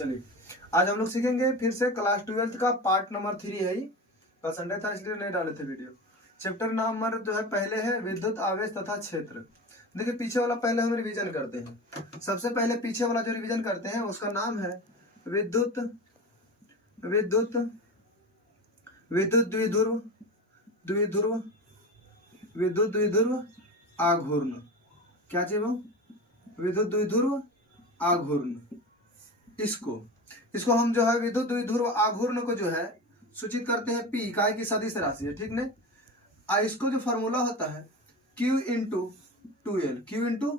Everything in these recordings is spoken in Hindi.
चलिए आज हम लोग सीखेंगे फिर से क्लास 12th का पार्ट नंबर 3 है। ही कल संडे था इसलिए नहीं डाले थे वीडियो। चैप्टर नंबर जो है पहले है विद्युत आवेश तथा क्षेत्र। देखिए पीछे वाला पहले हम रिवीजन करते हैं। सबसे पहले पीछे वाला जो रिवीजन करते हैं उसका नाम है विद्युत विद्युत विद्युत द्विध्रुव द्विध्रुव विद्युत द्विध्रुव आघूर्ण। क्या चाहिए वो? विद्युत द्विध्रुव आघूर्ण। इसको हम जो है विद्युत द्विध्रुव आघूर्ण को जो है सूचित करते हैं पी, इकाई की सदिश राशि है, ठीक ने। इसको जो फॉर्मूला होता है Q into 2L, Q into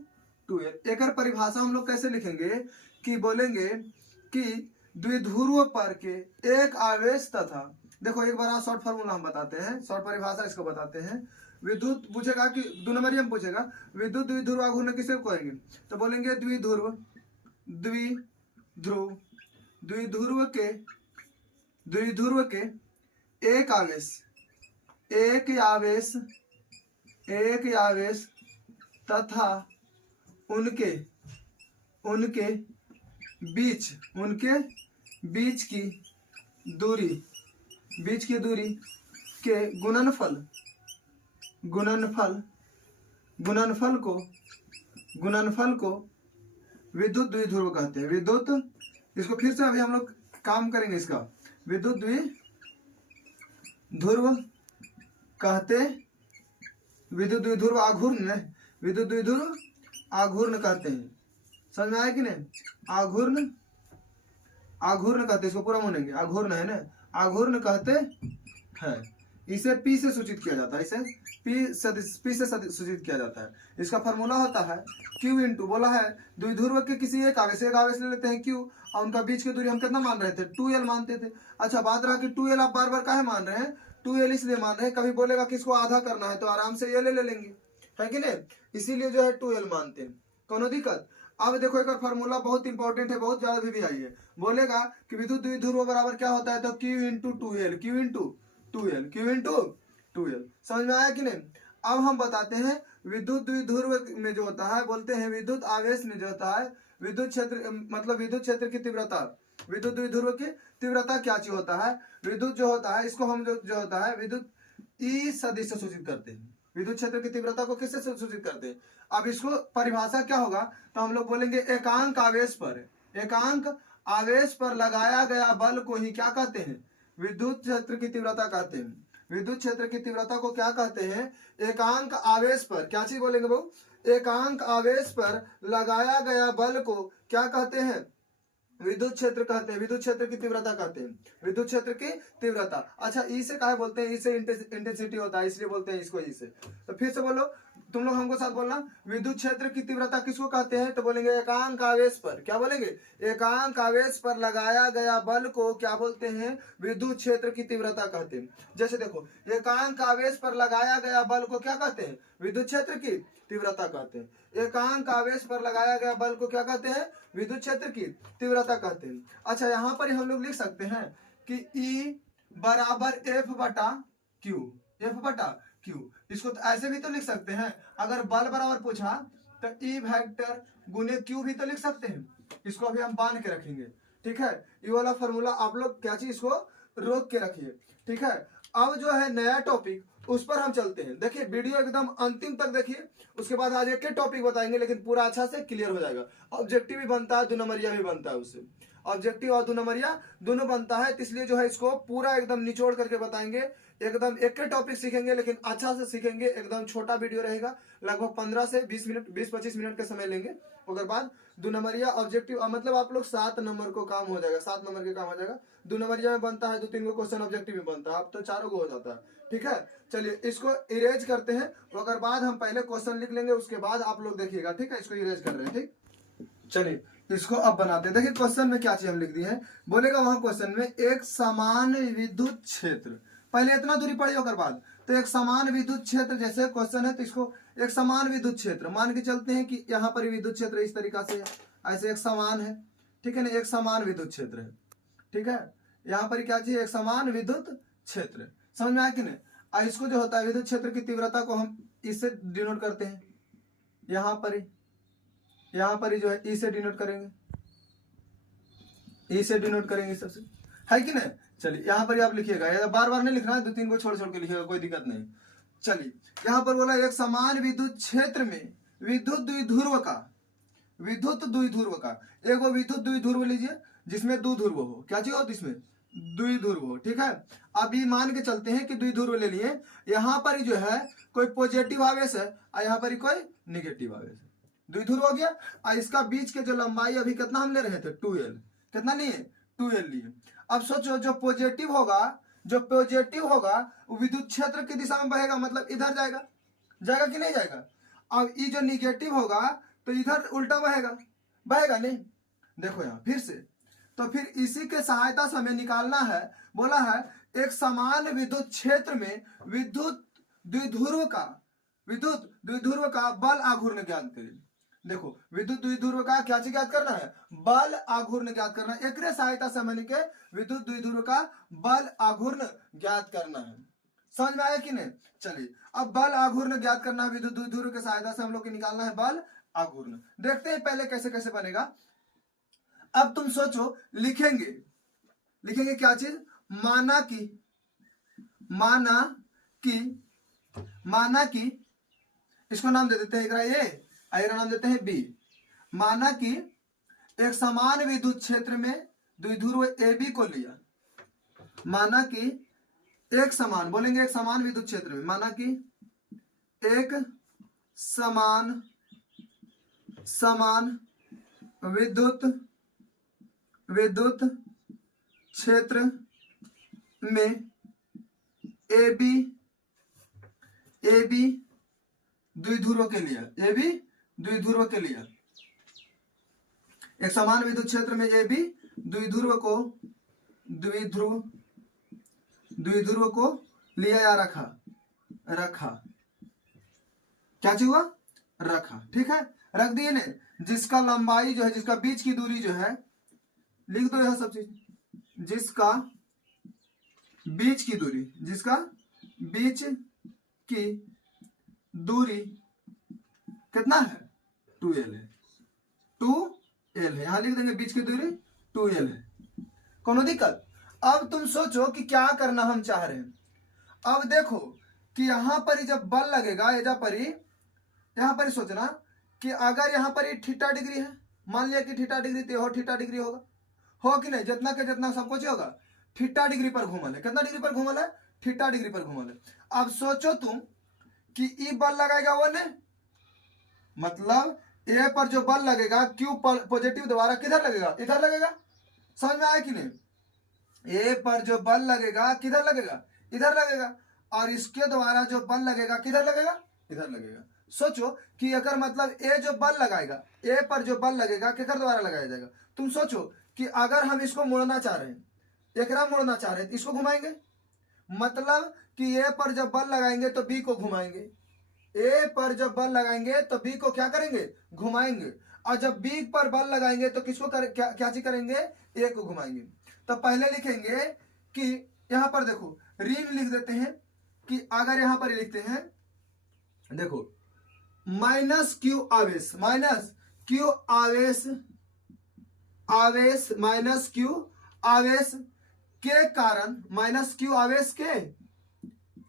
2L। एक परिभाषा हम लोग कैसे लिखेंगे कि बोलेंगे कि द्विध्रुव पर के एक आवेश तथा, देखो एक बार शॉर्ट फॉर्मूला हम बताते हैं, शॉर्ट परिभाषा इसको बताते हैं। विद्युत पूछेगा कि 2 नंबर में पूछेगा विद्युत द्विध्रुव आघूर्ण किसे कहेंगे, तो बोलेंगे द्विध्रुव द्विध्रुव द्विध्रुव के एक आवेश तथा उनके बीच की दूरी के गुणनफल को विद्युत द्विध्रुव कहते हैं। विद्युत, इसको फिर से अभी हम लोग काम करेंगे इसका। विद्युत द्विध्रुव कहते, विद्युत द्विध्रुव आघूर्ण, विद्युत द्विध्रुव आघूर्ण कहते हैं। समझ में आया कि नहीं? आघूर्ण कहते हैं, इसको पूरा मानेंगे, आघूर्ण है ना, आघूर्ण कहते हैं। इसे पी से सूचित किया जाता है, इसे पी से सूचित किया जाता है। इसका फॉर्मूला होता है Q इंटू, बोला है द्विध्रुव के किसी एक आवेश ले लेते हैं Q, और उनका बीच की दूरी हम कितना मान रहे थे? 2L मानते थे। अच्छा बात रहा कि 2L आप बार बार काहे मान रहे हैं? 2L इसलिए मान रहे हैं, कभी बोलेगा कि इसको आधा करना है तो आराम से ये ले लेंगे, है कि नहीं? इसीलिए जो है 2L मानते हैं। कोनो दिक्कत? अब देखो एक फार्मूला बहुत इंपॉर्टेंट है, बहुत ज्यादा भी आई है। बोलेगा कि विद्युत द्विध्रुव बराबर क्या होता है, तो Q into 2L, Q into 2L। समझ में आया कि नहीं? अब हम बताते हैं विद्युत द्विध्रुव में जो होता है, बोलते हैं विद्युत आवेश में जो होता है विद्युत क्षेत्र, मतलब विद्युत क्षेत्र की तीव्रता, विद्युत द्विध्रुव की तीव्रता क्या चीज होता है? विद्युत जो होता है इसको हम जो होता है विद्युत ई सदिश से सूचित करते हैं। विद्युत क्षेत्र की तीव्रता को किससे सूचित करते हैं? अब इसको परिभाषा क्या होगा, तो हम लोग बोलेंगे एकांक आवेश पर लगाया गया बल को ही क्या कहते हैं? विद्युत क्षेत्र की तीव्रता कहते हैं। विद्युत क्षेत्र की तीव्रता को क्या कहते हैं? एकांक आवेश पर, क्या चीज बोलेंगे वो? एकांक आवेश पर लगाया गया बल को क्या कहते हैं? विद्युत क्षेत्र कहते हैं। विद्युत क्षेत्र की तीव्रता कहते हैं, विद्युत क्षेत्र की तीव्रता। अच्छा ई से काहे बोलते हैं? ई से इंटेंसिटी होता है, इसलिए बोलते हैं इसको ई से। तो फिर से बोलो, तुम लोग हमको साथ बोलना, विद्युत क्षेत्र की तीव्रता किसको कहते हैं? तो बोलेंगे एकांक आवेश पर। क्या बोलेंगे? एकांक आवेश पर लगाया गया बल को क्या बोलते हैं? विद्युत क्षेत्र की तीव्रता कहते हैं। जैसे देखो एकांक आवेश पर लगाया गया बल को क्या कहते हैं? विद्युत क्षेत्र की तीव्रता कहते हैं। एकांक आवेश पर लगाया गया बल को क्या कहते हैं? विद्युत क्षेत्र की तीव्रता कहते हैं। अच्छा यहाँ पर हम लोग लिख सकते हैं कि E बराबर F बटा Q। इसको तो ऐसे भी तो लिख सकते हैं, अगर बल बराबर पूछा तो E वेक्टर गुने Q भी तो लिख सकते हैं। इसको अभी हम बांध के रखेंगे, ठीक है? ये वाला फॉर्मूला आप लोग क्या चीज, इसको रोक के रखिए, ठीक है? अब जो है नया टॉपिक उस पर हम चलते हैं। देखिए वीडियो एकदम अंतिम तक देखिए, उसके बाद आज एक टॉपिक बताएंगे, लेकिन पूरा अच्छा से क्लियर हो जाएगा। ऑब्जेक्टिव भी बनता है, 2 नंबरिया भी बनता है, उससे ऑब्जेक्टिव और 2 नंबरिया दोनों बनता है। इसलिए जो है इसको पूरा एकदम निचोड़ करके बताएंगे, एकदम एक टॉपिक सीखेंगे, लेकिन अच्छा से सीखेंगे। एकदम छोटा वीडियो रहेगा, लगभग 15 से 20 मिनट, 20-25 मिनट का समय लेंगे। उसके बाद 2 नंबरिया ऑब्जेक्टिव, मतलब आप लोग 7 नंबर को काम हो जाएगा, 7 नंबर के काम हो जाएगा। 2 नंबरिया में बनता है 2-3 को क्वेश्चन, ऑब्जेक्टिव में बनता है, अब तो 4 को हो जाता है, ठीक है? चलिए इसको इरेज करते हैं, अगर बाद हम पहले क्वेश्चन लिख लेंगे, उसके बाद आप लोग देखिएगा, ठीक है? इसको इरेज कर रहे हैं, ठीक? चलिए इसको अब बनाते हैं। देखिए क्वेश्चन में क्या चीज हम लिख दिए हैं। बोलेगा वहां क्वेश्चन में एक समान विद्युत क्षेत्र, पहले इतना दूरी पड़ी होकर बाद, तो एक समान विद्युत क्षेत्र, जैसे क्वेश्चन है तो इसको एक समान विद्युत क्षेत्र मान के चलते हैं कि यहाँ पर विद्युत क्षेत्र इस तरीका से है, ऐसे एक समान है, ठीक है ना? एक समान विद्युत क्षेत्र है, ठीक है? यहाँ पर क्या चाहिए? एक समान विद्युत क्षेत्र। समझ में आया कि नहीं? इसको जो होता है विद्युत क्षेत्र की तीव्रता को हम इससे डिनोट करते हैं, यहाँ पर ही जो है ई से डिनोट करेंगे, ई से डिनोट करेंगे सबसे, है कि नहीं। चलिए यहाँ पर आप लिखिएगा, बार बार नहीं लिखना है, 2-3 को छोड़ छोड़ के लिखिएगा, कोई दिक्कत नहीं। चलिए यहाँ पर बोला एक समान विद्युत क्षेत्र में विद्युत द्विध्रुव का, विद्युत द्विध्रुव का, एक वो विद्युत द्विध्रुव लीजिए जिसमें दो ध्रुव हो, क्या चीज हो इसमें द्विध्रुव हो, ठीक है। अभी मान के चलते हैं कि द्विध्रुव ले लिए, यहाँ पर जो है कोई पॉजिटिव आवेश है और यहाँ पर कोई निगेटिव आवेश है, द्विध्रुव हो गया। और इसका बीच के जो लंबाई अभी कितना हम ले रहे थे 2l, कितना लिए 2l लिए। अब सोचो जो पॉजिटिव होगा, जो पॉजिटिव होगा वो विद्युत क्षेत्र की दिशा में बहेगा, मतलब इधर जाएगा, जाएगा कि नहीं जाएगा। अब ये जो निगेटिव होगा तो इधर उल्टा बहेगा, बहेगा नहीं। देखो यहाँ फिर से, तो फिर इसी के सहायता से हमें निकालना है, बोला है एक समान विद्युत क्षेत्र में विद्युत द्विध्रुव का बल आघूर्ण ज्ञात करें। देखो विद्युत द्विध्रुव का क्या चीज ज्ञात करना है, बल आघूर्ण ज्ञात करना है। एक सहायता से हमें के विद्युत द्विध्रुव का बल आघूर्ण ज्ञात करना है। समझ में आया कि नहीं। चलिए अब बल आघूर्ण ज्ञात करना है, विद्युत द्विध्रुव की सहायता से हम लोग को निकालना है बल आघूर्ण। देखते हैं पहले कैसे कैसे बनेगा। अब तुम सोचो, लिखेंगे क्या चीज, माना कि इसको नाम दे देते हैं, एक नाम देते हैं बी। माना कि एक समान विद्युत क्षेत्र में द्विध्रुव ए बी को लिया, माना कि एक समान, बोलेंगे एक समान विद्युत क्षेत्र में, माना कि एक समान विद्युत क्षेत्र में ए बी द्विध्रुव के लिए, एक समान विद्युत क्षेत्र में ए बी द्विध्रुव को लिया या रखा, क्या चीज हुआ, रखा, ठीक है, रख दिए ने। जिसका लंबाई जो है, जिसका बीच की दूरी जो है, लिख दो यह सब चीज, जिसका बीच की दूरी कितना है 2l है, 2l है, यहां लिख देंगे बीच की दूरी 2l है, कोनो दिक्कत। अब तुम सोचो कि क्या करना हम चाह रहे हैं। अब देखो कि यहां पर जब बल लगेगा, यहां पर सोचना कि अगर यहां पर थीटा डिग्री है, मान लिया कि थीटा डिग्री तो थीटा डिग्री होगा, हो कि नहीं, जितना के जितना सब कुछ होगा थीटा डिग्री पर घूमल है, कितना डिग्री पर घूमल है, थीटा डिग्री पर घूमल है। अब सोचो तुम कि ई बल लगाएगा वो ने, मतलब ए पर जो बल लगेगा क्यू पॉजिटिव द्वारा किधर लगेगा, इधर लगेगा। समझ में आया कि नहीं। ए पर जो बल लगेगा किधर लगेगा, इधर लगेगा, और इसके द्वारा जो बल लगेगा किधर लगेगा, इधर लगेगा। सोचो कि अगर मतलब ए जो बल लगाएगा, ए पर जो बल लगेगा किधर द्वारा लगाया जाएगा। तुम सोचो कि अगर हम इसको मोड़ना चाह रहे हैं, एकरा मोड़ना चाह रहे हैं, इसको घुमाएंगे, मतलब कि ए पर जब बल लगाएंगे तो बी को घुमाएंगे, ए पर जब बल लगाएंगे तो बी को क्या करेंगे, घुमाएंगे, और जब बी पर बल लगाएंगे तो किसको क्या चीज करेंगे, ए को घुमाएंगे। तो पहले लिखेंगे कि यहां पर देखो ऋण लिख देते हैं, कि अगर यहां पर लिखते हैं, देखो माइनस क्यू आवेश, माइनस क्यू आवेश के कारण, माइनस क्यू आवेश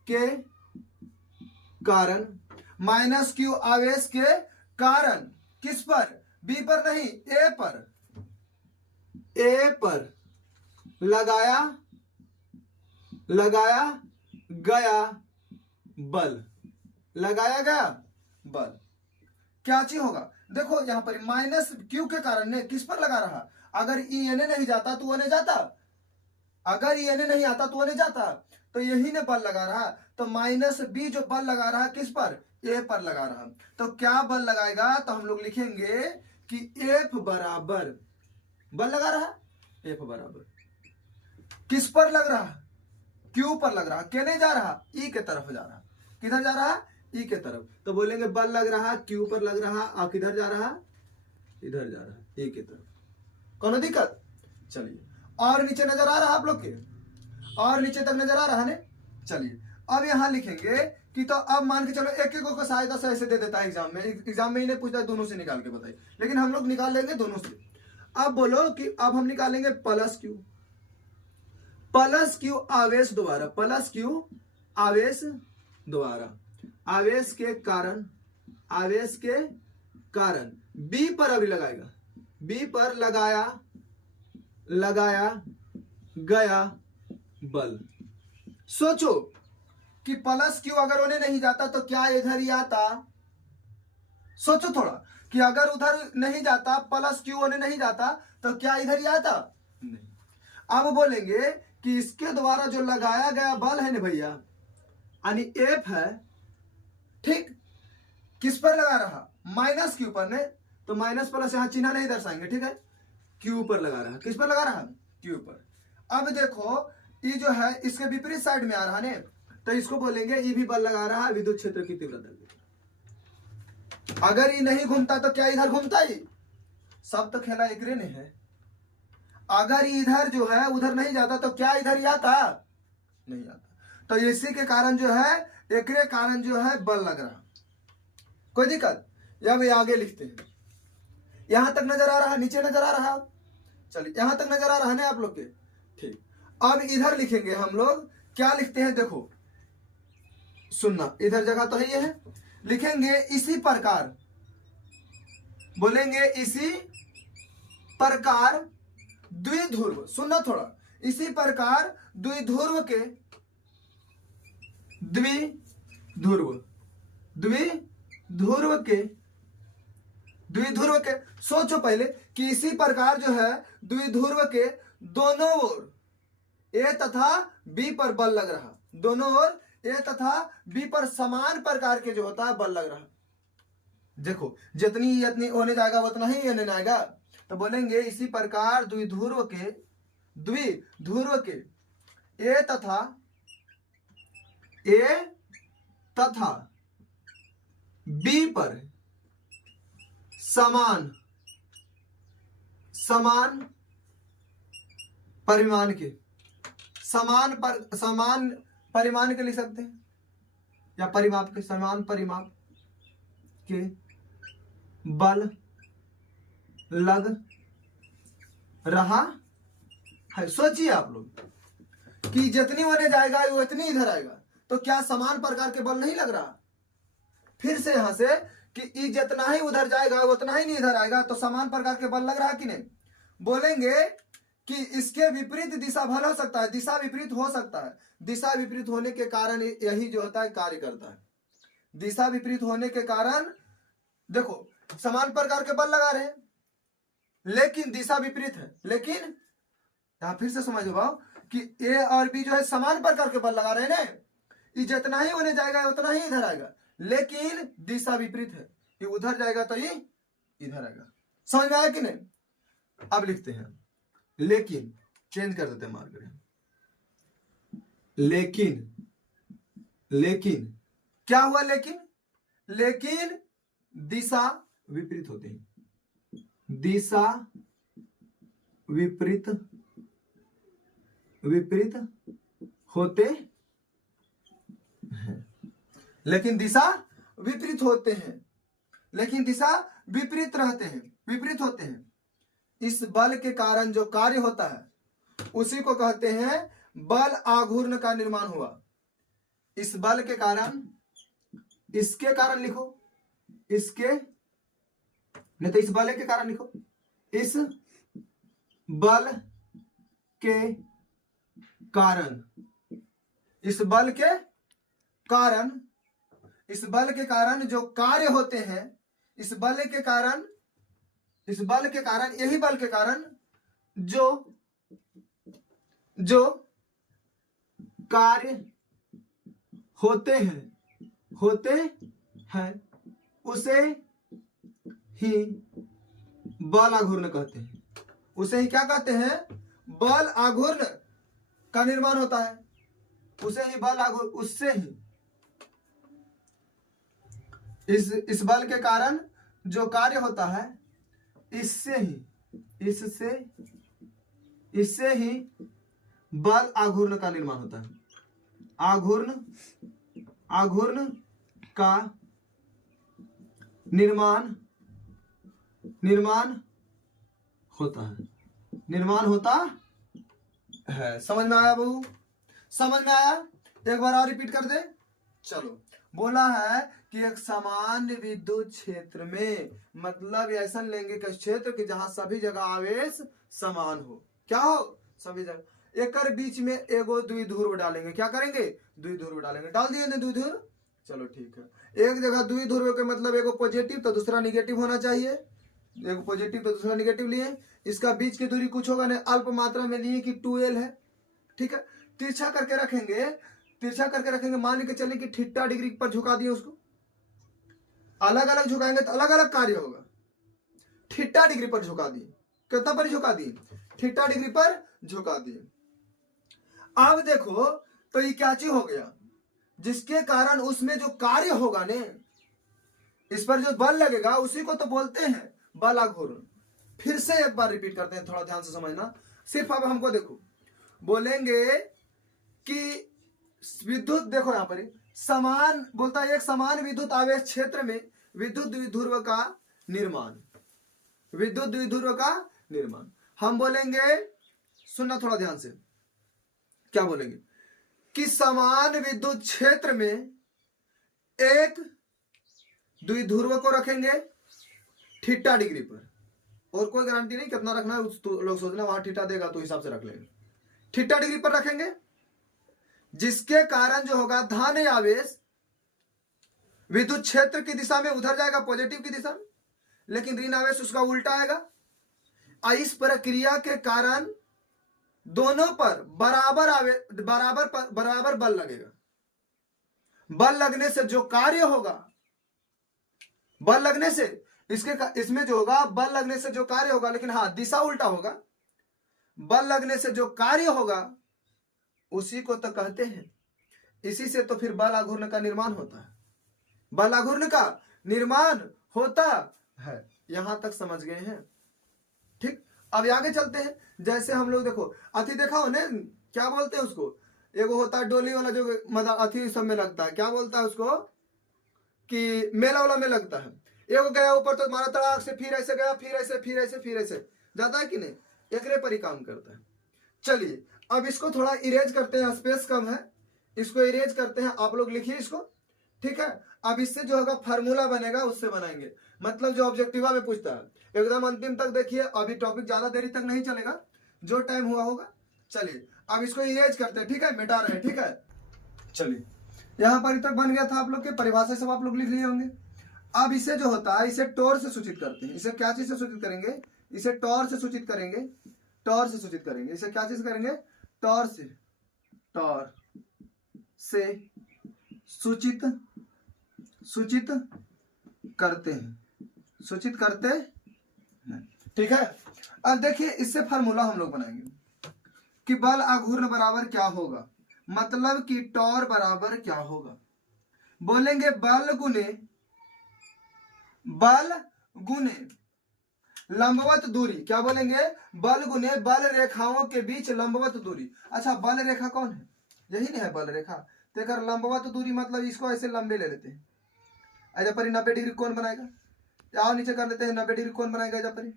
के कारण, माइनस क्यू आवेश के कारण किस पर, बी पर नहीं, ए पर लगाया गया बल, क्या चीज होगा। देखो यहां पर माइनस क्यू के कारण ने किस पर लगा रहा, अगर ई एन नहीं जाता तो वो नहीं जाता, अगर ई एन नहीं आता तो वो नहीं जाता, तो यही ने बल लगा रहा। तो माइनस बी जो बल लगा रहा किस पर, ए पर लगा रहा, तो क्या बल लगाएगा, तो हम लोग लिखेंगे कि एफ बराबर, बल लगा रहा एफ बराबर किस पर लग रहा, क्यू पर लग रहा, कहने जा रहा, ई के तरफ जा रहा, किधर जा रहा, ई के तरफ। तो बोलेंगे बल लग रहा क्यू पर लग रहा, और किधर जा रहा, इधर जा रहा, ई के तरफ, कोनो दिक्कत। चलिए और नीचे नजर आ रहा आप लोग के, और नीचे तक नजर आ रहा है। चलिए अब यहां लिखेंगे कि, तो अब मान के चलो एक एक को सहायता से ऐसे दे देता है एग्जाम में, इन्हें पूछता है दोनों से निकाल के बताइए, लेकिन हम लोग निकाल लेंगे दोनों से। अब बोलो कि अब हम निकालेंगे प्लस क्यू। प्लस क्यू आवेश द्वारा, प्लस क्यू आवेश द्वारा, आवेश के कारण, आवेश के कारण बी पर अभी लगाएगा, बी पर लगाया गया बल। सोचो कि प्लस क्यू अगर उन्हें नहीं जाता तो क्या इधर ही आता? सोचो थोड़ा कि अगर उधर नहीं जाता, प्लस क्यू उन्हें नहीं जाता तो क्या इधर ही आता? नहीं। अब बोलेंगे कि इसके द्वारा जो लगाया गया बल है ना भैया, यानी एफ है, ठीक, किस पर लगा रहा? माइनस क्यू पर ने, तो माइनस प्लस यहां चिन्ह नहीं दर्शाएंगे, ठीक है, क्यू पर लगा रहा। किस पर लगा रहा? क्यू पर। अब देखो ये जो है इसके विपरीत साइड में आ रहा ने, तो इसको बोलेंगे ये भी बल लगा रहा है विद्युत क्षेत्र की तीव्रता। अगर ये नहीं घूमता तो क्या इधर घूमता? ही सब तो खेला एक ने है। अगर इधर जो है उधर नहीं जाता तो क्या इधर ही आता? नहीं आता। तो इसी के कारण जो है, एक कारण जो है बल लग रहा। कोई दिक्कत? अब आगे लिखते हैं। यहां तक नजर आ रहा, नीचे नजर आ रहा? चलिए यहां तक नजर आ रहा है ना आप लोग के, ठीक। अब इधर लिखेंगे हम लोग, क्या लिखते हैं देखो, सुनना, इधर जगह तो है ये है, लिखेंगे इसी प्रकार, बोलेंगे इसी प्रकार द्विध्रुव, सुनना थोड़ा, इसी प्रकार द्विध्रुव के, द्विध्रुव के, सोचो पहले कि इसी प्रकार जो है द्विध्रुव के दोनों ओर ए तथा बी पर बल लग रहा, दोनों ओर ए तथा बी पर समान प्रकार के जो होता है बल लग रहा। देखो जितनी होने जाएगा उतना ही होने जाएगा, तो बोलेंगे इसी प्रकार द्विध्रुव के ए तथा बी पर समान परिमाण के, समान परिमाण के लिख सकते हैं, या परिमाप के, समान परिमाप के बल लग रहा है। सोचिए आप लोग कि जितनी होने जाएगा उतनी इधर आएगा, तो क्या समान प्रकार के बल नहीं लग रहा? फिर से यहां से कि जितना ही उधर जाएगा उतना ही नहीं इधर आएगा, तो समान प्रकार के बल लग रहा कि नहीं? बोलेंगे कि इसके विपरीत दिशा बल हो सकता है, दिशा विपरीत हो सकता है। दिशा विपरीत होने के कारण यही जो होता है कार्य करता है। दिशा विपरीत होने के कारण देखो समान प्रकार के बल लगा रहे हैं लेकिन दिशा विपरीत है, लेकिन यहां फिर से समझ पाओ कि ए और बी जो है समान प्रकार के बल लगा रहे हैं ना, ये जितना ही होने जाएगा उतना ही इधर आएगा, लेकिन दिशा विपरीत है, ये उधर जाएगा तो ये इधर आएगा। समझ में आया कि नहीं? अब लिखते हैं लेकिन, चेंज कर देते हैं मार्कर, लेकिन क्या हुआ? लेकिन दिशा विपरीत होते हैं, दिशा विपरीत होते हैं, लेकिन दिशा विपरीत होते हैं, लेकिन दिशा विपरीत रहते हैं, विपरीत होते हैं। इस बल के कारण जो कार्य होता है उसी को कहते हैं बल आघूर्ण का निर्माण हुआ। इस बल के कारण, इसके कारण लिखो, इसके नहीं तो इस बल के कारण लिखो, इस बल के कारण, इस बल के कारण, इस बल के कारण जो कार्य होते हैं, इस बल के कारण, इस बल के कारण, यही बल के कारण जो कार्य होते हैं उसे ही बल आघूर्ण कहते हैं। उसे ही क्या कहते हैं? बल आघूर्ण का निर्माण होता है, उसे ही बल आघूर्ण, उससे ही, इस बल के कारण जो कार्य होता है इससे ही बल आघूर्ण का निर्माण होता है। आघूर्ण का निर्माण होता है, निर्माण होता है। समझ में आया बहू? समझ में आया? एक बार और रिपीट कर दे। चलो, बोला है कि एक समान विद्युत क्षेत्र में, मतलब ऐसा लेंगे कि क्षेत्र के जहां सभी जगह आवेश समान हो। क्या हो? सभी जगह। एक बीच में एगो द्विध्रुव डालेंगे। क्या करेंगे? द्विध्रुव डालेंगे। डाल दिए ना द्विध्रुव? चलो ठीक है। एक जगह द्विध्रुव के मतलब एगो पॉजिटिव तो दूसरा निगेटिव होना चाहिए। एगो पॉजिटिव तो दूसरा निगेटिव लिए। इसका बीच की दूरी कुछ होगा नहीं, अल्प मात्रा में लिए कि 2l है। ठीक है। तिरछा करके रखेंगे, तिरछा करके रखेंगे। मान के चलें कि थीटा डिग्री पर झुका दिए उसको। अलग अलग झुकाएंगे तो अलग अलग कार्य होगा। थीटा डिग्री पर झुका दिए। कितना पर झुका दिए? थीटा डिग्री पर झुका दिए। अब देखो तो ये क्या चीज हो गया, जिसके कारण उसमें जो कार्य होगा ने, इस पर जो बल लगेगा उसी को तो बोलते हैं बल आघूर्ण। फिर से एक बार रिपीट करते हैं, थोड़ा ध्यान से समझना। सिर्फ अब हमको देखो, बोलेंगे कि विद्युत, देखो यहां पर समान बोलता है, एक समान विद्युत आवेश क्षेत्र में विद्युत द्विध्रुव का निर्माण। विद्युत द्विध्रुव का निर्माण हम बोलेंगे, सुनना थोड़ा ध्यान से, क्या बोलेंगे कि समान विद्युत क्षेत्र में एक द्विध्रुव को रखेंगे थीटा डिग्री पर। और कोई गारंटी नहीं कितना रखना है, तो लोग सोचना वहां थीटा देगा तो हिसाब से रख लेंगे। थीटा डिग्री पर रखेंगे, जिसके कारण जो होगा धन आवेश विद्युत क्षेत्र की दिशा में उधर जाएगा, पॉजिटिव की दिशा में, लेकिन ऋण आवेश उसका उल्टा आएगा। इस प्रक्रिया के कारण दोनों पर बराबर बल लगेगा। बल लगने से जो कार्य होगा, बल लगने से इसमें जो होगा, बल लगने से जो कार्य होगा, लेकिन हाँ दिशा उल्टा होगा। बल लगने से जो कार्य होगा उसी को तो कहते हैं, इसी से तो फिर बल आघूर्ण का निर्माण होता है। बल आघूर्ण का निर्माण होता है। यहां तक समझ गए हैं? ठीक। अब आगे चलते हैं। जैसे हम लोग देखो अथी देखा हो ने, क्या बोलते हैं उसको, एगो होता है डोली वाला जो मतलब अथी सब में लगता है, क्या बोलता है उसको, कि मेला वाला में लगता है। एगो गया ऊपर तो मारा तड़ाक से, फिर ऐसे गया, फिर ऐसे, फिर ऐसे, फिर ऐसे जाता है कि नहीं, एकरे पर ही काम करता है। चलिए अब इसको थोड़ा इरेज करते हैं, स्पेस कम है, इसको इरेज करते हैं। आप लोग लिखिए इसको, ठीक है। अब इससे जो होगा फार्मूला बनेगा, उससे बनाएंगे, मतलब जो ऑब्जेक्टिवा में पूछता है। एकदम अंतिम तक देखिए, अभी टॉपिक ज्यादा देरी तक नहीं चलेगा, जो टाइम हुआ होगा। चलिए अब इसको इरेज करते हैं, ठीक है, मिटा रहे हैं, ठीक है। चलिए यहां पर तक बन गया था, आप लोग के परिभाषा सब आप लोग लिख लिए होंगे। अब इसे जो होता है, इसे टॉर से सूचित करते हैं। इसे क्या चीज से सूचित करेंगे? इसे टॉर से सूचित करेंगे। टॉर से सूचित करेंगे। इसे क्या चीज करेंगे? टॉर से, टॉर से सूचित करते हैं, सूचित करते हैं, ठीक है। अब देखिए इससे फार्मूला हम लोग बनाएंगे कि बल आघूर्ण बराबर क्या होगा, मतलब कि टॉर बराबर क्या होगा। बोलेंगे बल गुने लंबवत दूरी। क्या बोलेंगे? बल गुने बल रेखाओं के बीच लंबवत दूरी। अच्छा बल रेखा कौन है? यही नहीं है बल रेखा। तो एक लंबवत दूरी मतलब इसको ऐसे लंबे ले लेते हैं, ऐसा पर 90 डिग्री कौन बनाएगा, आओ नीचे कर लेते हैं, 90 डिग्री कौन बनाएगा ऐसा पर,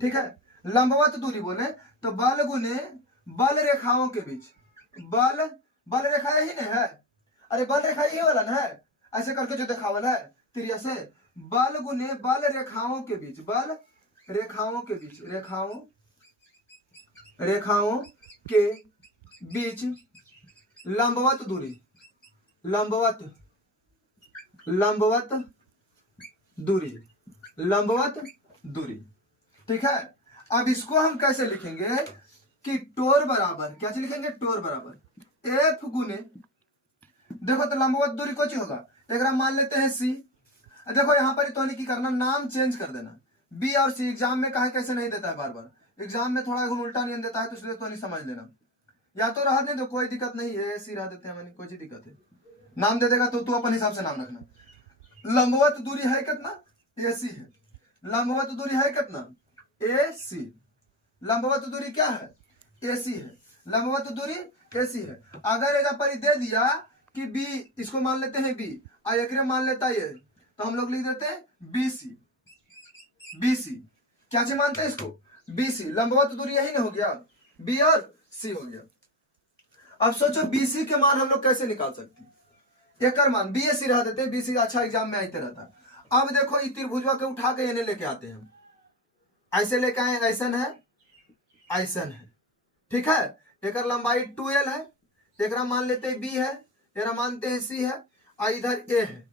ठीक है। लंबवत दूरी बोले तो बल गुने बल रेखाओं के बीच, बल रेखा यही नहीं है, अरे बल रेखा यही वाला ना है, ऐसे करके जो दिखावल है तिरिया से। बल गुने बल रेखाओं के बीच, बल रेखाओं के बीच, रेखाओं के बीच लंबवत दूरी, लंबवत दूरी, ठीक है। अब इसको हम कैसे लिखेंगे कि टोर बराबर, क्या चीज लिखेंगे? टोर बराबर एफ गुने, देखो तो लंबवत दूरी कुछ होगा, एक मान लेते हैं सी। देखो यहां पर तो नहीं करना, नाम चेंज कर देना। बी और सी एग्जाम में कहा कैसे नहीं देता है, बार बार एग्जाम में थोड़ा उल्टा नियम देता है, तो इसलिए तो नहीं समझ लेना। या तो रहा दे दो, कोई दिक्कत नहीं है, सी रह देते हैं, कोई दिक्कत है, नाम दे देगा तो तू अपन हिसाब से नाम रखना। लंबवत दूरी है कितना? AC है। लंबवत दूरी है कितना? AC। लंबवत दूरी क्या है? AC है। लंबवत दूरी AC है। अगर एक पर दे दिया कि B, इसको मान लेते हैं B, और एक मान लेता है ये, तो हम लोग लिख देते हैं BC। BC क्या चीज मानते हैं इसको? BC, लंबवत दूरी यही ना हो गया, B और C हो गया। अब सोचो BC के मान हम लोग कैसे निकाल सकते हैं, एकर मान BAC रह देते हैं, BC अच्छा एग्जाम में आते रहता है। अब देखो ये त्रिभुजवा के उठा के इन्हें लेके आते हैं, ऐसे लेके आए, ऐसन है, ऐसन है, ठीक है। एकर लंबाई 2L है, एकरा मान लेते हैं B है, एकरा मानते हैं C है, और इधर A है।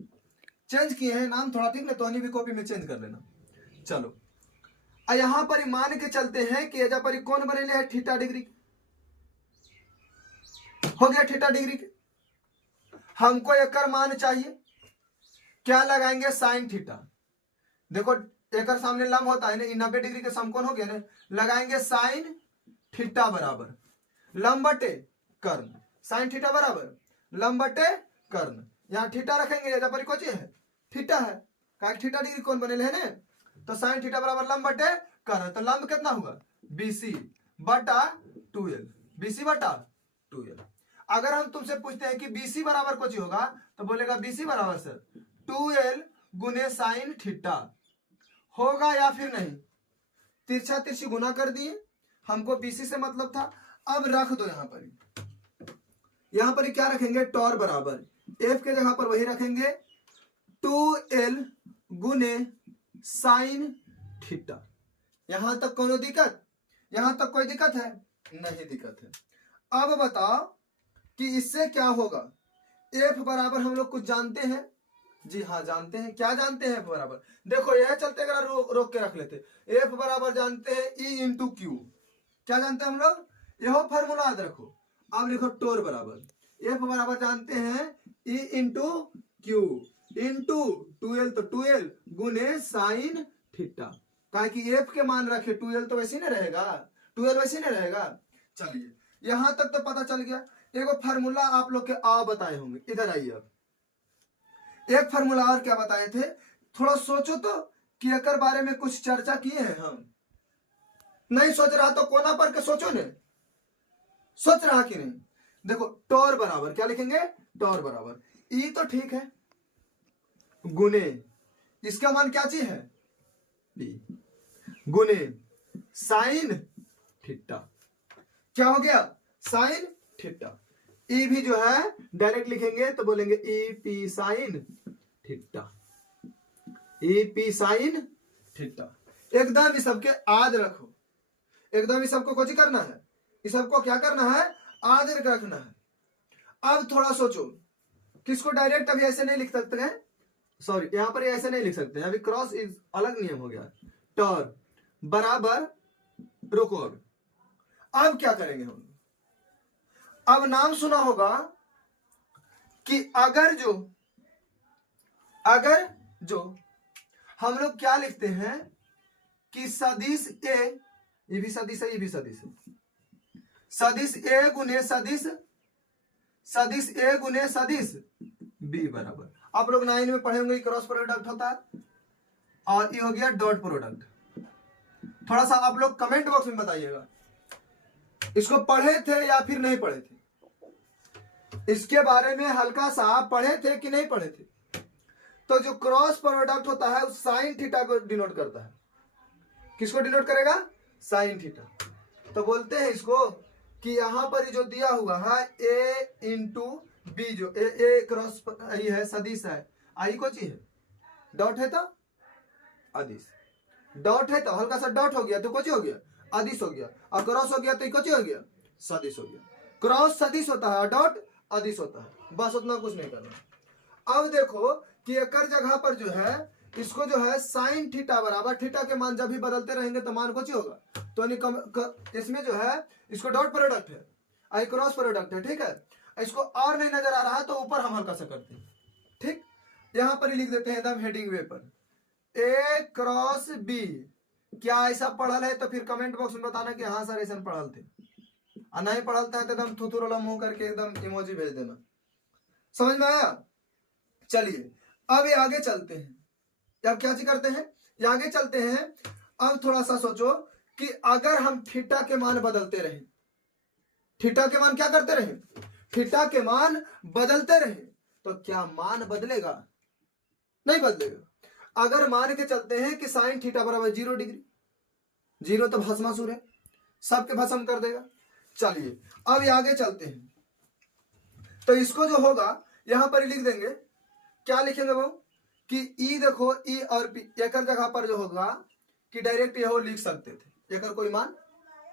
चेंज किए हैं नाम थोड़ा, ठीक ना, तो भी कॉपी में चेंज कर लेना। चलो यहां पर मान के चलते हैं कि एजा पर कौन बनेले है, थीटा डिग्री हो गया, थीटा डिग्री के। हमको एकर मान चाहिए, क्या लगाएंगे, साइन थीटा। देखो एकर सामने लंब होता है ना, 90 डिग्री के समकोण हो गया ना, लगाएंगे साइन थीटा बराबर लंब बटे कर्ण, साइन थीटा बराबर लंब बटे कर्ण। यहाँ थीटा रखेंगे, एजा पर कोची है, थीटा है, कारण थीटा डिग्री कौन बनेले है ना, तो साइन थीटा बराबर लंब बटे कर्ण। तो लंब कितना हुआ, BC बटा 2L, BC बटा 2L। अगर हम तुमसे पूछते हैं कि BC बराबर कुछ होगा, तो बोलेगा BC बराबर सर 2L गुने साइन थीटा होगा या फिर नहीं। तिरछा तिरछी गुना कर दिए, हमको BC से मतलब था। अब रख दो यहां पर क्या रखेंगे, टॉर बराबर F के जगह पर वही रखेंगे 2L गुने साइन थीटा। यहां तक कोई दिक्कत, यहां तक कोई दिक्कत है, नहीं दिक्कत है। अब बताओ कि इससे क्या होगा, F बराबर हम लोग कुछ जानते हैं, जी हाँ जानते हैं, क्या जानते हैं F बराबर, देखो यह चलते अगर रोक के रख लेते, F बराबर जानते हैं E इंटू क्यू, क्या जानते हैं हम लोग, यह फॉर्मूला याद रखो। अब लिखो टोर बराबर F बराबर जानते हैं E into Q into 2L, तो 2L गुने साइन थीटा, कहा कि F के मान रखे 2L तो वैसे ही नहीं रहेगा, 2L वैसे ही नहीं रहेगा। चलिए यहां तक तो पता चल गया। एक फार्मूला आप लोग के आ बताए होंगे, इधर आइए। अब एक फार्मूला और क्या बताए थे, थोड़ा सोचो तो कि एकर बारे में कुछ चर्चा किए हैं हम, नहीं सोच रहा तो कोना पर के सोचो ने, सोच रहा कि नहीं। देखो टॉर बराबर क्या लिखेंगे, टॉर बराबर ई तो ठीक है, गुने इसका मान क्या चीज है, बी, गुने साइन थीटा, क्या हो गया, साइन थीटा। ई भी जो है डायरेक्ट लिखेंगे तो बोलेंगे E P sine theta, E P sine theta. एकदम इस सबके आद रखो, एकदम इस सबको कुछ करना है, इस सबको क्या करना है, आद रखना है। अब थोड़ा सोचो, किसको डायरेक्ट अभी ऐसे नहीं लिख सकते हैं, सॉरी यहां पर ऐसे नहीं लिख सकते हैं, अभी क्रॉस इज अलग नियम हो गया, टॉर बराबर, रुको अब क्या करेंगे हम, अब नाम सुना होगा कि अगर जो हम लोग क्या लिखते हैं कि सदिश ए, ये भी सदिश है, ये भी सदिश है, सदिश ए गुने सदिश ए गुने सदिश बी बराबर, आप लोग 9 में पढ़े होंगे क्रॉस प्रोडक्ट होता है, और ये हो गया डॉट प्रोडक्ट। थोड़ा सा आप लोग कमेंट बॉक्स में बताइएगा, इसको पढ़े थे या फिर नहीं पढ़े थे, इसके बारे में हल्का सा पढ़े थे कि नहीं पढ़े थे। तो जो क्रॉस प्रोडक्ट होता है उस साइन थीटा को डिनोट करता है, किसको डिनोट करेगा, साइन थीटा। तो बोलते हैं इसको कि यहां पर जो दिया हुआ है ए इंटू बी, जो ए क्रॉस आई है, सदिश है, आई को चीज है, डॉट है तो अदिश, डॉट है तो हल्का सा डॉट हो गया तो कुछ हो गया, अदिश हो गया, और क्रॉस हो गया तो कुछ हो गया, सदिश हो गया। क्रॉस सदिश होता है, डॉट अदिश होता है, बस उतना कुछ नहीं करना। अब देखो कि एकर जगह पर जो है, इसको जो है साइन थीटा बराबर, थीटा के मान जब भी बदलते रहेंगे तो मान कुछ होगा, तो इसमें जो है इसको डॉट प्रोडक्ट है, आई क्रॉस प्रोडक्ट है, ठीक है। इसको और नहीं नजर आ रहा है तो ऊपर हम हल्का सा करते हैं, ठीक, यहां पर ही लिख देते हैं एकदम हेडिंग वे पर, ए क्रॉस बी। क्या ऐसा पढ़ल है तो फिर कमेंट बॉक्स में बताना कि हाँ सर ऐसा पढ़ल थे, और नहीं पढ़लता है तो एकदम थुथुरला मुंह करके एकदम इमोजी भेज देना, समझ में आया। चलिए अब ये आगे चलते हैं, अब क्या चीज करते हैं, ये आगे चलते हैं। अब थोड़ा सा सोचो कि अगर हम थीटा के मान बदलते रहे, थीटा के मान क्या करते रहे, थीटा के मान बदलते रहे, तो क्या मान बदलेगा, नहीं बदलेगा। अगर मान के चलते हैं कि साइन थीटा बराबर 0 डिग्री, जीरो तो भस्मासुर है, सबके भस्म कर देगा। चलिए अब ये आगे चलते हैं। तो इसको जो होगा यहां पर ही लिख देंगे, क्या लिखेंगे वो कि ई, देखो ई और पी एक जगह पर जो होगा कि डायरेक्ट यह लिख सकते थे, एक कोई मान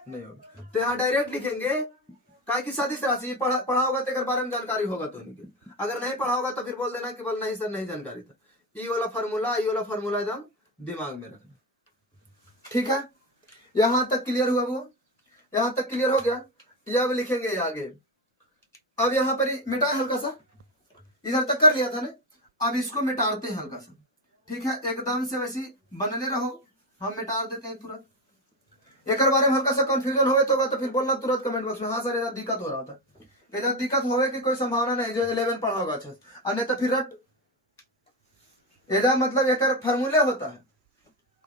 नहीं होगा, तो यहाँ डायरेक्ट लिखेंगे काहे की सदिश राशि पढ़ा होगा तो एक बारे में जानकारी होगा तो उनके, अगर नहीं पढ़ा होगा तो फिर बोल देना कि बोल नहीं सर नहीं जानकारी था। ई वाला फार्मूला एकदम दिमाग में रखना, ठीक है। यहां तक क्लियर हुआ, वो यहां तक क्लियर हो गया। ये अब लिखेंगे आगे। अब यहां पर ही मिटाए हल्का सा, इधर तक कर लिया था ना, अब इसको मिटाते हैं हल्का सा, ठीक है। एकदम से वैसी बनने रहो, हम मिटा देते हैं तुरंत। एक बारे में हल्का सा कंफ्यूजन तो फिर बोलना तुरंत कमेंट बॉक्स में, हाँ सर इधर दिक्कत हो रहा था। इधर दिक्कत होवे की कोई संभावना नहीं, जो 11 पढ़ा होगा अच्छा, और नहीं तो फिर रट। इधर मतलब एक फार्मूले होता है,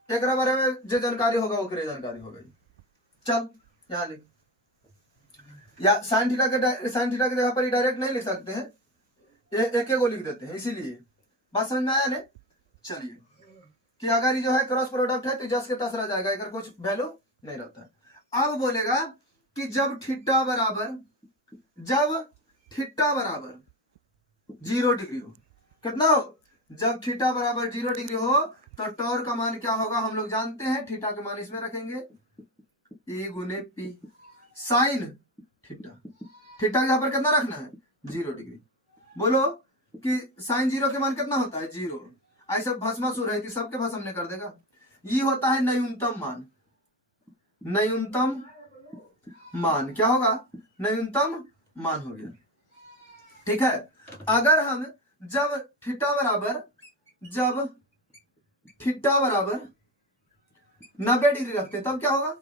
एक बारे में जो जानकारी होगा वो जानकारी होगा। चल यहाँ लिख, या साइन थीटा के जगह पर डायरेक्ट नहीं लिख सकते हैं, एक को लिख देते हैं, इसीलिए बात समझ में आया ने। चलिए कि अगर ये जो है क्रॉस प्रोडक्ट है तो जस के तस रह जाएगा, एक कुछ वैल्यू नहीं रहता है। अब बोलेगा कि जब थीटा बराबर 0 डिग्री हो, कितना हो, जब थीटा बराबर 0 डिग्री हो तो टॉर का मान क्या होगा हम लोग जानते हैं, थीटा का मान इसमें रखेंगे ई गुने पी साइन थीटा यहाँ पर कितना रखना है 0 डिग्री। बोलो कि साइन 0 के मान कितना होता है 0, ऐसा भस्मासुर है कि सबके भस्म ने कर देगा। ये होता है न्यूनतम मान, न्यूनतम मान क्या होगा, न्यूनतम मान हो गया, ठीक है। अगर हम जब थीटा बराबर 90 डिग्री रखते तब क्या होगा,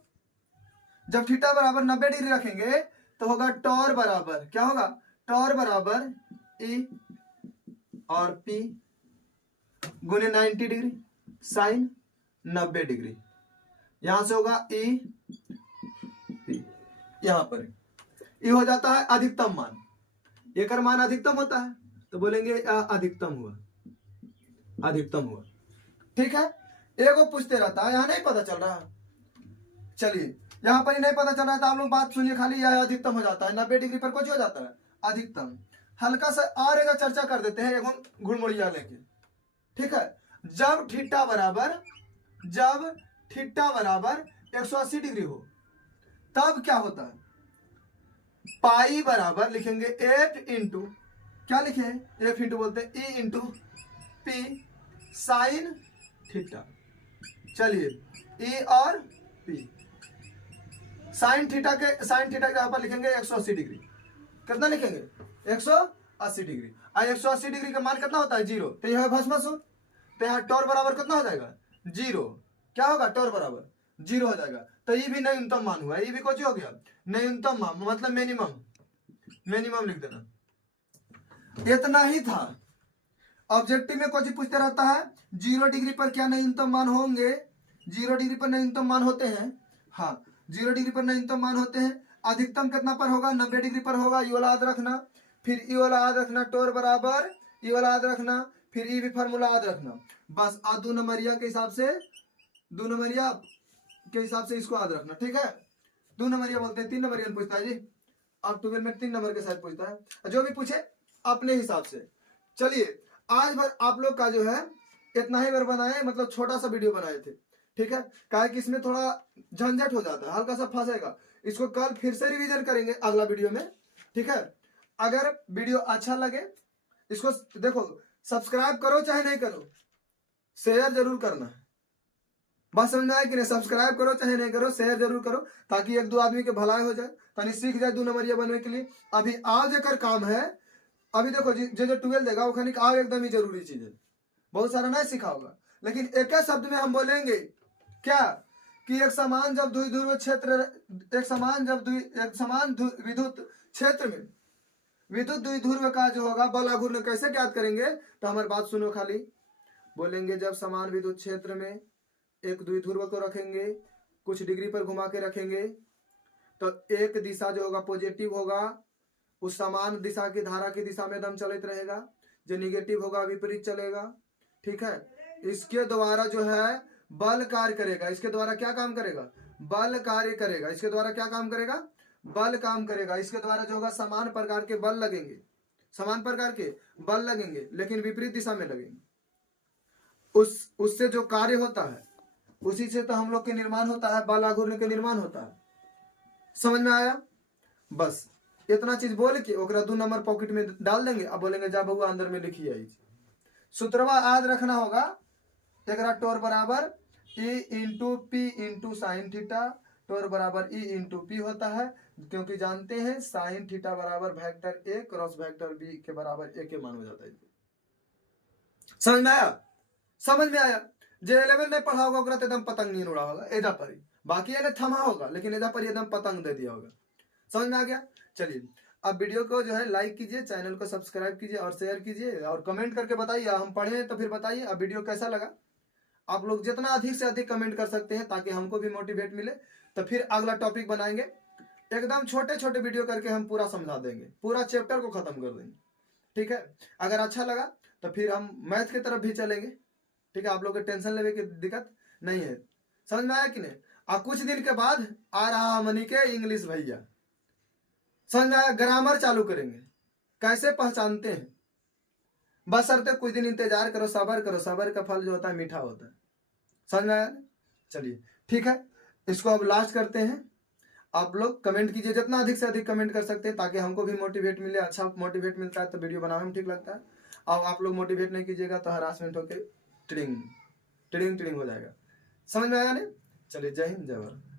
जब थीटा बराबर 90 डिग्री रखेंगे तो होगा टॉर बराबर क्या होगा, टॉर बराबर ई और पी गुने 90 डिग्री साइन 90 डिग्री, यहां से होगा ई पी, यहां पर ये हो जाता है अधिकतम मान। एक मान अधिकतम होता है तो बोलेंगे अधिकतम हुआ, अधिकतम हुआ, ठीक है। एगो पूछते रहता है, यहाँ नहीं पता चल रहा, चलिए यहाँ पर ही नहीं पता चल रहा है तो आप लोग बात सुनिए खाली, यह अधिकतम हो जाता है 90 डिग्री पर कुछ हो जाता है अधिकतम। हल्का सा और एक चर्चा कर देते हैं एवं घुड़मुड़िया लेके, ठीक है। जब थीटा बराबर 180 डिग्री हो तब क्या होता है, पाई बराबर लिखेंगे एफ इंटू, क्या लिखे एफ इंटू बोलते हैं E into P sine theta. चलिए ई और पी साइन थीटा के यहाँ पर लिखेंगे 180 डिग्री, कितना लिखेंगे 180 डिग्री। और 180 डिग्री का मान कितना होता है 0, तो यह भस्मासुर, तो यहाँ टॉर बराबर कितना हो जाएगा 0, क्या होगा टॉर बराबर 0 हो जाएगा। तो ये भी न्यूनतम मान हुआ, ये भी कुछ हो गया न्यूनतम मान, मतलब मिनिमम लिख देना। इतना ही था। ऑब्जेक्टिव में कुछ पूछते रहता है 0 डिग्री पर क्या न्यूनतम मान होंगे, 0 डिग्री पर न्यूनतम मान होते हैं, हाँ 0 डिग्री पर न्यूनतम मान होते हैं। अधिकतम कितना पर होगा 90 डिग्री पर होगा, ये वाला याद रखना, फिर ये वाला याद रखना, टोर बराबर ये वाला याद रखना, फिर ये भी फार्मूला याद रखना, बस। और 2 नंबरिया के हिसाब से इसको याद रखना, ठीक है। 2 नंबरिया बोलते हैं, 3 नंबरिया पूछता है जी, अब 12 में 3 नंबर के साथ पूछता है, जो भी पूछे अपने हिसाब से। चलिए आज भर आप लोग का जो है इतना ही बार बनाए, मतलब छोटा सा वीडियो बनाए थे, ठीक है। काहे कि इसमें थोड़ा झंझट हो जाता है, हल्का सा फंसेगा, इसको कल फिर से रिवीजन करेंगे अगला वीडियो में, ठीक है। अगर वीडियो अच्छा लगे इसको देखो सब्सक्राइब करो चाहे नहीं करो, शेयर जरूर करना है, बात समझ में आए कि नहीं, सब्सक्राइब करो चाहे नहीं करो, शेयर जरूर करो, ताकि 1-2 आदमी के भलाई हो जाए, ताकि सीख जाए 2 नंबरिया बनने के लिए। अभी आज एक काम है, अभी देखो जो 12 देगा वो खानी आज एकदम ही जरूरी चीज है, बहुत सारा नहीं सीखा होगा, लेकिन एक शब्द में हम बोलेंगे क्या कि एक समान विद्युत क्षेत्र में विद्युत द्विध्रुव का जो होगा बल आघूर्ण कैसे ज्ञात करेंगे, तो हमारी बात सुनो खाली। बोलेंगे जब समान विद्युत क्षेत्र में एक द्विध्रुव को रखेंगे, कुछ डिग्री पर घुमा के रखेंगे, तो एक दिशा जो होगा पॉजिटिव होगा, उस समान दिशा की धारा की दिशा में दम चलते रहेगा, जो निगेटिव होगा विपरीत चलेगा, ठीक है। इसके द्वारा जो है बल कार्य करेगा, इसके द्वारा क्या काम करेगा बल कार्य करेगा, इसके द्वारा क्या काम करेगा, बल काम करेगा। इसके द्वारा जो होगा समान प्रकार के बल लगेंगे, समान प्रकार के बल लगेंगे लेकिन विपरीत दिशा में लगेंगे। उससे जो कार्य होता है उसी से तो हम लोग के निर्माण होता है, बल आघूर्ण के निर्माण होता है। समझ में आया? बस इतना चीज बोल के ओकरा 2 नंबर पॉकेट में डाल देंगे। अब बोलेंगे जा बउआ अंदर में लिखिए आई सूत्रवा याद रखना होगा। एकरा टोर बराबर E into P into sine theta, torque बराबर E इंटू पी होता है, क्योंकि जानते हैं साइन थीटा बराबर vector A cross vector B के बराबर ए के मान हो जाता है। समझ में आया? समझ में आया? जो 11 में पढ़ा होगा ओकरा तो एकदम पतंग नहीं उड़ा होगा एदा पर ही, बाकी है थमा होगा लेकिन एदा पर एकदम पतंग दे दिया होगा। समझ में आ गया? चलिए अब वीडियो को जो है लाइक कीजिए, चैनल को सब्सक्राइब कीजिए और शेयर कीजिए और कमेंट करके बताइए। हम पढ़े तो फिर बताइए अब वीडियो कैसा लगा। आप लोग जितना अधिक से अधिक कमेंट कर सकते हैं ताकि हमको भी मोटिवेट मिले, तो फिर अगला टॉपिक बनाएंगे। एकदम छोटे छोटे वीडियो करके हम पूरा समझा देंगे, पूरा चैप्टर को खत्म कर देंगे। ठीक है? अगर अच्छा लगा तो फिर हम मैथ की तरफ भी चलेंगे। ठीक है? आप लोग को टेंशन लेने की दिक्कत नहीं है। समझ में आया कि नहीं? और कुछ दिन के बाद आ रहा मनी के इंग्लिश भैया, समझ में आया? ग्रामर चालू करेंगे, कैसे पहचानते हैं। बशर्ते कुछ दिन इंतजार करो, सबर करो, सबर का फल जो होता है मीठा होता है। समझ में आया? चलिए ठीक है, इसको अब लास्ट करते हैं। आप लोग कमेंट कीजिए, जितना अधिक से अधिक कमेंट कर सकते हैं ताकि हमको भी मोटिवेट मिले। अच्छा मोटिवेट मिलता है तो वीडियो बनाने में ठीक लगता है। अब आप लोग मोटिवेट नहीं कीजिएगा तो हरासमेंट होकर टिडिंग टिडिंग टिडिंग हो जाएगा। समझ में आया नहीं? चलिए जय हिंद जय भारत।